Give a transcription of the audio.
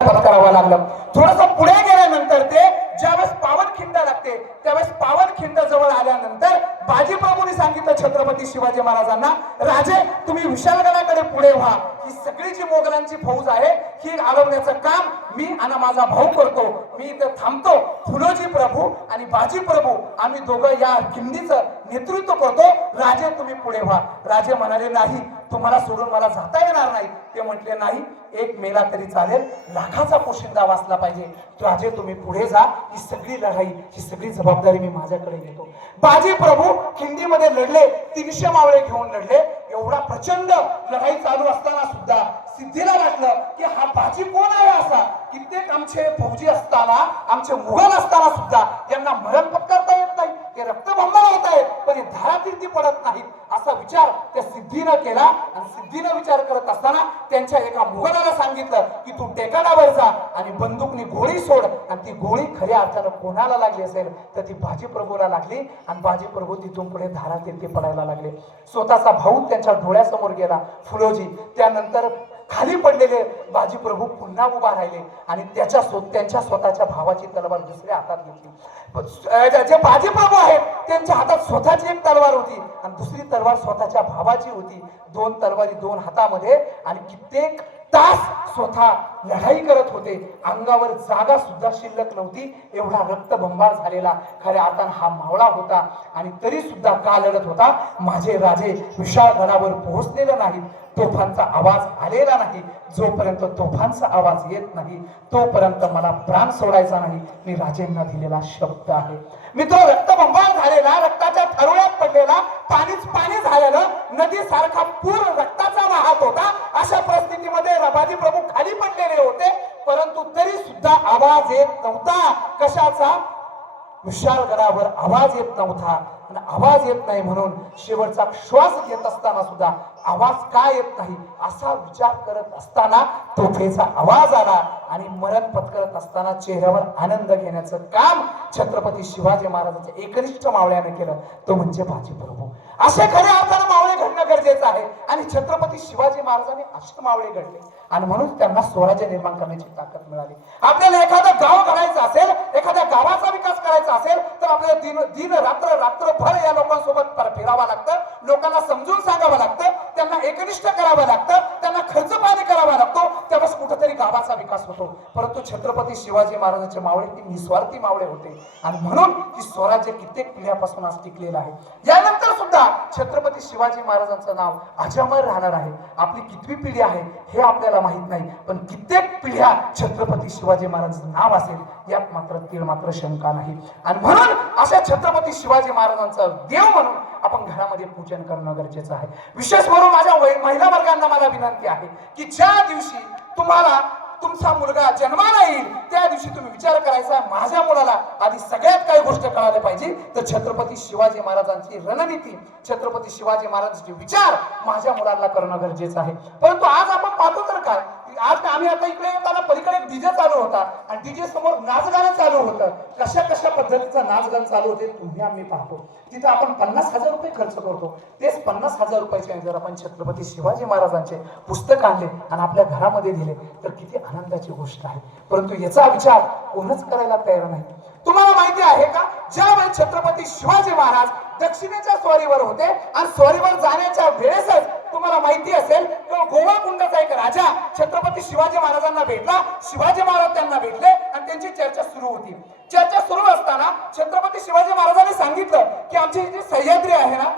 करावं लागलं। थोडस पुढे गेल्यानंतर ते ज्यावेळेस पावनखिंड लागते त्यावेळेस पावनखिंड जवळ आल्यानंतर बाजीप्रभूंनी सांगितलं छत्रपती शिवाजी महाराजांना, राजे तुम्ही विशाळगडाकडे पुढे व्हा, ही सगळी जी मोगलांची फौज आहे ही अडवण्याचं काम मी आणि माझा भाऊ करतो, मी इथे थांबतो। फुलोजी प्रभू आणि बाजी प्रभू आम्ही दोघं या खिंडीचं नेतृत्व करतो, राजे तुम्ही पुढे व्हा। राजे म्हणाले नाही, तुम्हाला सोडून मला जाता येणार नाही। ते म्हटले नाही, एक मेला तरी चालेल, लाखाचा पोशिंदा वाचला पाहिजे, राजे तुम्ही पुढे जा, ही सगळी लढाई ही सगळी जबाबदारी मी माझ्याकडे घेतो। बाजी प्रभू खिंडीमध्ये लढले, 300 मावळे घेऊन लढले। एवढा प्रचंड लढाई चालू असताना सुद्धा सिद्धीला वाटलं की हा बाजी कोण आहे असा, कित्येक आमचे फौजी असताना आमचे मुघल असताना सुद्धा यांना मरण पत्करता येत नाही, ते रक्तबंबाळ होत आहेत पण धारातील ती पडत नाहीत, असा विचार त्या सिद्धीनं केला। आणि सिद्धीनं विचार करत असताना त्यांच्या एका मुघलाला सांगितलं की तू टेकाडावर जा आणि बंदूकनी गोळी सोड, आणि ती गोळी खऱ्या अर्थानं कोणाला लागली असेल तर ती बाजी प्रभूला लागली, आणि बाजी प्रभू तिथून पुढे धारातील ते पडायला लागले। स्वतःचा भाऊ त्यांच्या डोळ्यासमोर गेला फुलोजी, त्यानंतर खाली पडलेले बाजी प्रभू पुन्हा उभा राहिले आणि त्यांच्या स्वतःच्या भावाची तलवार दुसऱ्या हातात घेतली। जे बाजी प्रभू आहेत त्यांच्या हातात स्वतःची एक तलवार होती आणि दुसरी तलवार स्वतःच्या भावाची होती, दोन तलवारी दोन हातामध्ये, आणि कित्येक तास स्वतः लढाई करत होते। अंगावर जागा सुद्धा शिल्लक नव्हती, एवढा रक्तबंबाळ झालेला खऱ्या अर्थानं हा मावळा होता, आणि तरी सुद्धा का लढत होता, माझे राजे विशाळगडावर पोहोचलेले नाहीत, तोफांचा आवाज आलेला नाही, जोपर्यंत तोफांचा आवाज येत नाही तोपर्यंत मला प्राण सोडायचा नाही, मी राजेंना दिलेला शब्द आहे। मी तो रक्तबंबाळ झालेला, रक्ताच्या थरोळ्यात पडलेला, पाणीच पाणी झालेलं नदी सारखा पूर रक्ताचा वाहत होता, अशा परिस्थितीमध्ये बाजी प्रभू खाली पडलेले होते, परंतु तरी सुद्धा आवाज येत नव्हता। कशाचा? विशाळगडावर आवाज येत नव्हता, आणि आवाज येत नाही म्हणून शेवटचा श्वास घेत असताना सुद्धा आवाज का येत नाही असा विचार करत असताना तोफेचा आवाज आला, आणि मरण पत्करत असताना चेहऱ्यावर आनंद घेण्याचं काम छत्रपती शिवाजी महाराजांच्या एकनिष्ठ मावळ्याने केलं, तो म्हणजे बाजी प्रभू। असे खऱ्या अर्थानं मावळे घडणं गरजेचं आहे, आणि छत्रपती शिवाजी महाराजांनी असे मावळे घडले, आणि म्हणून त्यांना स्वराज्य निर्माण करण्याची ताकद मिळाली। आपल्याला एखादं गाव घडायचं असेल, एखाद्या गावाचा विकास करायचा असेल तर आपल्याला दिन रात्रभर या लोकांसोबत फिरावं लागतं, लोकांना समजून सांगावं लागतं, त्यांना एकनिष्ठ करावं लागतं, त्यांना खर्च पाणी करावा लागतो, त्यावेळेस कुठेतरी गावाचा विकास होतो। परंतु छत्रपती शिवाजी महाराजांचे मावळे ती निस्वार्थी मावळे होते, आणि म्हणून ही स्वराज्य कित्येक पिढ्यापासून आज टिकलेलं आहे। यानंतर सुद्धा छत्रपती शिवाजी महाराजांचं नाव अजरामर राहणार आहे। आपली कितवी पिढी आहे हे आपल्याला माहित नाही, पण कित्येक पिढ्या छत्रपती शिवाजी महाराजांचं नाव असेल यात मात्र तीळ मात्र शंका नाही। आणि म्हणून अशा छत्रपती शिवाजी महाराजांचं देव म्हणून आपण घरामध्ये पूजन करणं गरजेचं आहे। विशेष करून माझ्या महिला वर्गांना मला विनंती आहे की ज्या दिवशी तुम्हाला तुमचा मुलगा जन्माला येईल त्या दिवशी तुम्ही विचार करायचा, माझ्या मुलाला आधी सगळ्यात काही गोष्ट कळायला पाहिजे तर छत्रपती शिवाजी महाराजांची रणनीती, छत्रपती शिवाजी महाराजांचे विचार माझ्या मुलाला करणं गरजेचं आहे। परंतु आज आपण पाहतो तर काय, आज आम्ही आता इकडे येताना पलीकडे डीजे चालू होता, आणि डीजे समोर नाचगाणं चालू होतं, कशा कशा पद्धतीचा नाचगाणं चालू होते तुम्ही आम्ही पाहतो। तिथं आपण 50,000 रुपये खर्च करतो, तेच 50,000 रुपयाचे जर आपण छत्रपती शिवाजी महाराजांचे पुस्तक आणले आणि आपल्या घरामध्ये दिले तर किती आनंदाची गोष्ट आहे। परंतु याचा विचार कोणच करायला तयार नाही। तुम्हाला माहिती आहे का, ज्यावेळी छत्रपती शिवाजी महाराज दक्षिणेच्या स्वारीवर होते आणि स्वारीवर जाण्याच्या वेळेसच तुम्हाला माहिती असेल तो गोवाकुंडाचा एक राजा छत्रपती शिवाजी महाराजांना भेटला, शिवाजी महाराज त्यांना भेटले आणि त्यांची चर्चा सुरू होती। चर्चा सुरू असताना छत्रपती शिवाजी महाराजांनी सांगितलं की आमची जी सह्याद्री आहे ना